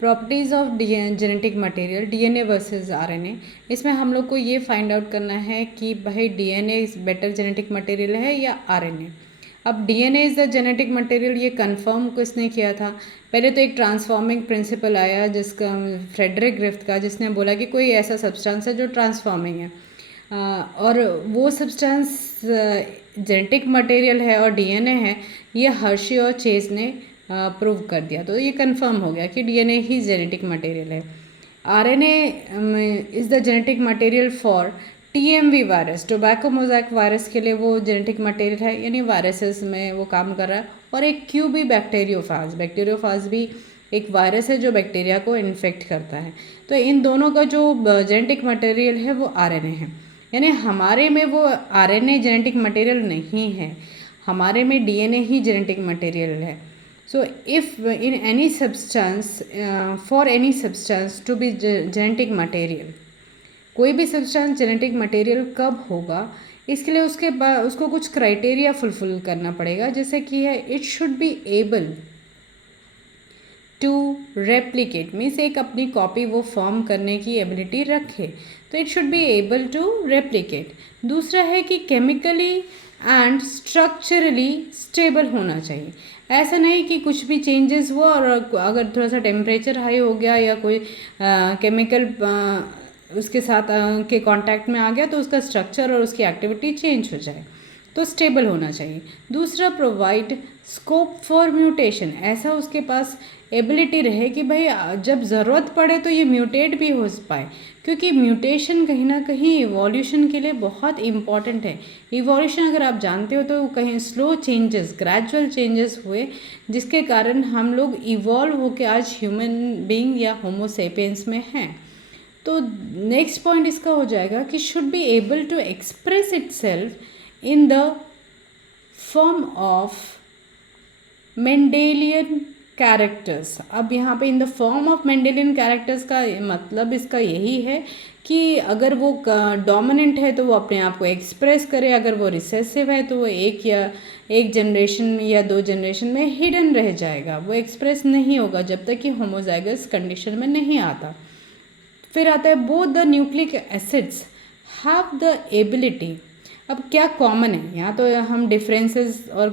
Properties of genetic material, DNA versus RNA. इसमें हम लोग को ये फाइंड आउट करना है कि भाई DNA is better genetic material है या आरएनए। अब DNA is the genetic material, ये कंफर्म किसने किया था? पहले तो एक ट्रांसफॉर्मिंग प्रिंसिपल आया जिसका फ्रेडरिक ग्रिफ्थ का, जिसने बोला कि कोई ऐसा सब्सटेंस है जो ट्रांसफॉर्मिंग है, और वो सब्सटेंस जेनेटिक मटेरियल है और डीएनए है, ये हर्शी और चेज ने प्रूव कर दिया। तो ये कंफर्म हो गया कि डीएनए ही जेनेटिक मटेरियल है। RNA is the genetic material for TMV virus, tobacco mosaic virus के लिए वो जेनेटिक मटेरियल है, यानी वायरसेस में वो काम कर रहा है। और एक क्यूबी बैक्टीरियोफाज भी एक वायरस है जो बैक्टीरिया को इन्फेक्ट करता है। तो इन दोनों का जो जेनेटिक मटेरियल है वो आरएनए है, यानी हमारे में वो आरएनए जेनेटिक मटेरियल नहीं है, हमारे में डीएनए ही जेनेटिक मटेरियल है। So if in any substance, for any substance to be genetic material, कोई भी सब्सटेंस जेनेटिक मटेरियल कब होगा, इसके लिए उसको कुछ क्राइटेरिया फुलफिल करना पड़ेगा, जैसे कि है it should be able to replicate, means एक अपनी कॉपी वो फॉर्म करने की एबिलिटी रखे, तो it should be able to replicate. दूसरा है कि केमिकली एंड स्ट्रक्चरली स्टेबल होना चाहिए। ऐसा नहीं कि कुछ भी चेंजेस हुआ और अगर थोड़ा सा टेम्परेचर हाई हो गया या कोई केमिकल उसके साथ के कांटेक्ट में आ गया तो उसका स्ट्रक्चर और उसकी एक्टिविटी चेंज हो जाए, तो स्टेबल होना चाहिए। दूसरा, प्रोवाइड स्कोप फॉर म्यूटेशन, ऐसा उसके पास एबिलिटी रहे कि भाई जब ज़रूरत पड़े तो ये म्यूटेट भी हो पाए, क्योंकि म्यूटेशन कहीं ना कहीं इवोल्यूशन के लिए बहुत इम्पॉर्टेंट है। इवोल्यूशन अगर आप जानते हो तो कहीं स्लो चेंजेस, ग्रेजुअल चेंजेस हुए, जिसके कारण हम लोग इवॉल्व होकर आज ह्यूमन बीइंग या होमो सेपियंस में हैं। तो नेक्स्ट पॉइंट इसका हो जाएगा कि should be able to express itself in the form of Mendelian characters. अब यहाँ पे in the form of Mendelian characters का मतलब इसका यही है कि अगर वो डोमिनेंट है तो वो अपने आप को एक्सप्रेस करे, अगर वो रिसेसिव है तो वो एक जनरेशन या 2 जनरेशन में हिडन रह जाएगा, वो एक्सप्रेस नहीं होगा जब तक कि होमोजाइगस कंडीशन में नहीं आता। फिर आता है both the nucleic acids have the ability. अब क्या कॉमन है यहाँ, तो हम डिफरेंसेस और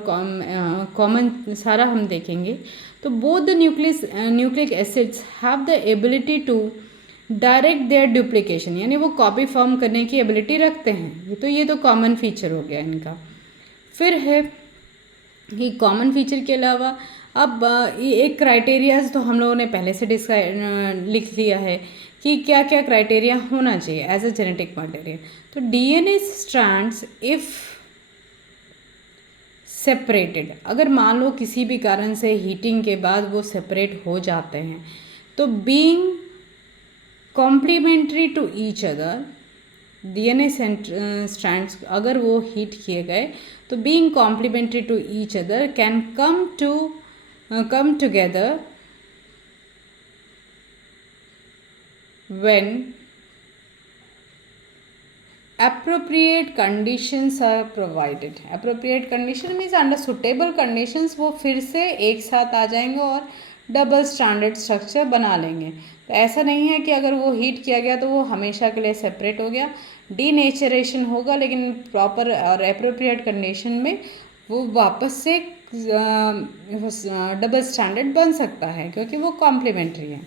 कॉमन सारा हम देखेंगे। तो both the nucleic acids have the ability to direct their duplication, यानी वो कॉपी फॉर्म करने की एबिलिटी रखते हैं। ये तो कॉमन फीचर हो गया इनका। फिर है कि कॉमन फीचर के अलावा अब एक क्राइटेरियाज तो हम लोगों ने पहले से लिख लिया है कि क्या क्या क्राइटेरिया होना चाहिए एज अ जेनेटिक मटेरियल। तो डीएनए स्ट्रैंड्स इफ सेपरेटेड, अगर मान लो किसी भी कारण से हीटिंग के बाद वो सेपरेट हो जाते हैं, तो being complementary to each other, DNA strands अगर वो हीट किए गए तो being complementary to each other can come together when appropriate conditions are provided. appropriate condition means under suitable conditions वो फिर से एक साथ आ जाएंगे और डबल स्टैंडर्ड स्ट्रक्चर बना लेंगे। तो ऐसा नहीं है कि अगर वो हीट किया गया तो वो हमेशा के लिए सेपरेट हो गया, डीनेचरेशन होगा, लेकिन प्रॉपर और एप्रोप्रिएट कंडीशन में वो वापस से डबल स्टैंडर्ड बन सकता है, क्योंकि वो कॉम्प्लीमेंट्री है।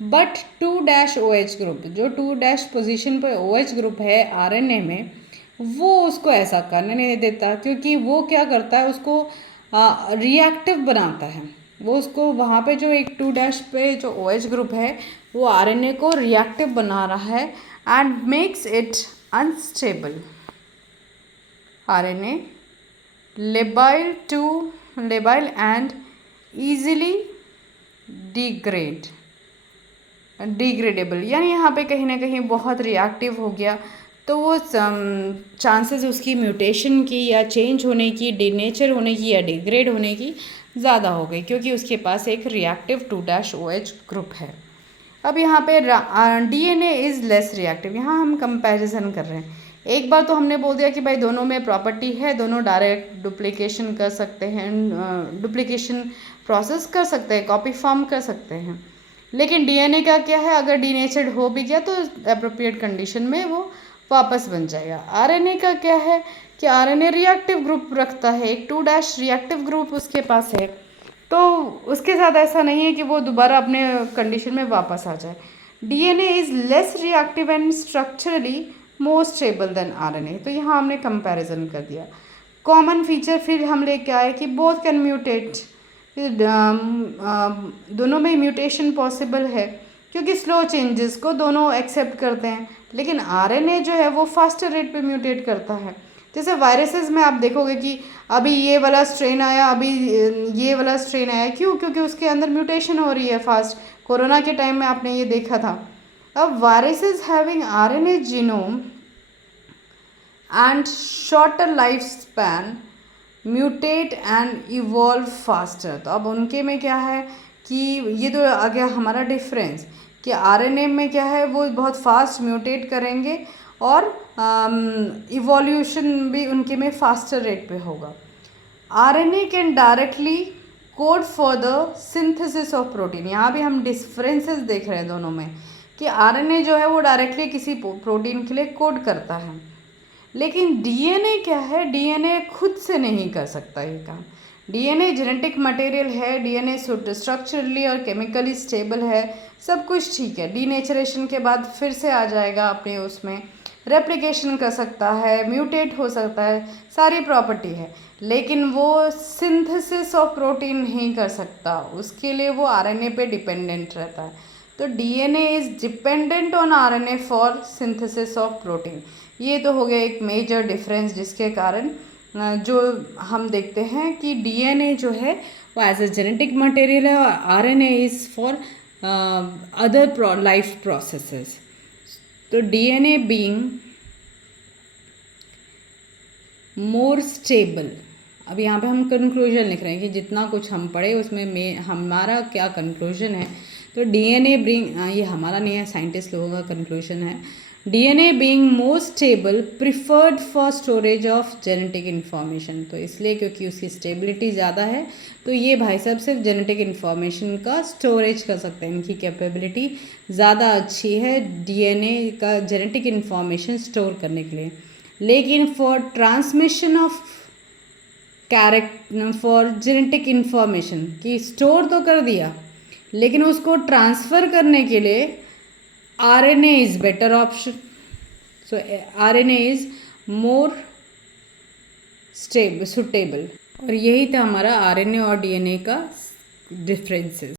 बट 2-OH ग्रुप, जो 2- पोजीशन पर OH ग्रुप है आरएनए में, वो उसको ऐसा करने नहीं देता, क्योंकि वो क्या करता है, उसको रिएक्टिव बनाता है। वो उसको वहाँ पे जो एक 2- पे जो OH ग्रुप है वो आरएनए को रिएक्टिव बना रहा है and makes it unstable. RNA labile and easily degradable, यानी यहाँ पे कहीं ना कहीं बहुत रिएक्टिव हो गया, तो वो चांसेस उसकी म्यूटेशन की या चेंज होने की, डीनेचर होने की या डिग्रेड होने की ज़्यादा हो गई, क्योंकि उसके पास एक रिएक्टिव 2-OH ग्रुप है। अब यहाँ पे डीएनए इज़ लेस रिएक्टिव, यहाँ हम कंपैरिजन कर रहे हैं। एक बार तो हमने बोल दिया कि भाई दोनों में प्रॉपर्टी है, दोनों डायरेक्ट डुप्लीकेशन कर सकते हैं, डुप्लीकेशन प्रोसेस कर सकते हैं, कॉपी फॉर्म कर सकते हैं। लेकिन डीएनए का क्या है, अगर डीनेचर्ड हो भी गया तो एप्रोप्रिएट कंडीशन में वो वापस बन जाएगा। आरएनए का क्या है कि आरएनए रिएक्टिव ग्रुप रखता है, एक 2' रिएक्टिव ग्रुप उसके पास है, तो उसके साथ ऐसा नहीं है कि वो दोबारा अपने कंडीशन में वापस आ जाए। DNA is less reactive and structurally more stable then RNA. तो यहाँ हमने कंपैरिजन कर दिया। कॉमन फीचर फिर हम लेके आए कि बोथ कैन म्यूटेट, दोनों में म्यूटेशन पॉसिबल है क्योंकि स्लो चेंजेस को दोनों एक्सेप्ट करते हैं, लेकिन आरएनए जो है वो फास्टर रेट पे म्यूटेट करता है। जैसे वायरसेस में आप देखोगे कि अभी ये वाला स्ट्रेन आया, अभी ये वाला स्ट्रेन आया, क्यों? क्योंकि उसके अंदर म्यूटेशन हो रही है फास्ट। कोरोना के टाइम में आपने ये देखा था। अब viruses having RNA genome and shorter lifespan mutate and evolve faster. तो अब उनके में क्या है कि ये तो आ गया हमारा डिफरेंस कि आरएनए में क्या है वो बहुत फास्ट म्यूटेट करेंगे और इवोल्यूशन भी उनके में फास्टर रेट पे होगा। RNA can directly code for the synthesis of protein. यहाँ भी हम डिफरेंसेस देख रहे हैं दोनों में कि आरएनए जो है वो डायरेक्टली किसी प्रोटीन के लिए कोड करता है, लेकिन डीएनए क्या है, डीएनए खुद से नहीं कर सकता ये काम। डीएनए जेनेटिक मटेरियल है, डीएनए स्ट्रक्चरली और केमिकली स्टेबल है, सब कुछ ठीक है। डीनेचरेशन के बाद फिर से आ जाएगा अपने उसमें, रेप्लिकेशन कर सकता है, म्यूटेट हो सकता है, सारी प्रॉपर्टी है, लेकिन वो सिंथेसिस ऑफ प्रोटीन नहीं कर सकता। उसके लिए वो आरएनए पे डिपेंडेंट रहता है। तो DNA is dependent on RNA for synthesis of protein. ये तो हो गया एक मेजर डिफरेंस जिसके कारण जो हम देखते हैं कि डीएनए जो है वो एज अ जेनेटिक मटेरियल है और RNA is for other life processes. तो डीएनए बीइंग मोर स्टेबल। अब यहाँ पे हम कंक्लूजन लिख रहे हैं कि जितना कुछ हम पढ़े उसमें हमारा क्या कंक्लूजन है। तो डीएनए ब्रिंग, ये हमारा नहीं है, साइंटिस्ट लोगों का कंक्लूजन है। DNA being more stable preferred for storage of genetic information. तो इसलिए क्योंकि उसकी स्टेबिलिटी ज़्यादा है तो ये भाई साहब सिर्फ जेनेटिक इन्फॉर्मेशन का स्टोरेज कर सकते हैं, इनकी कैपेबिलिटी ज़्यादा अच्छी है डीएनए का जेनेटिक इन्फॉर्मेशन स्टोर करने के लिए। लेकिन for transmission of for genetic information कि स्टोर तो कर दिया, लेकिन उसको ट्रांसफ़र करने के लिए RNA is better option. So RNA is more suitable. और यही था हमारा आरएनए और डीएनए का डिफरेंसेस।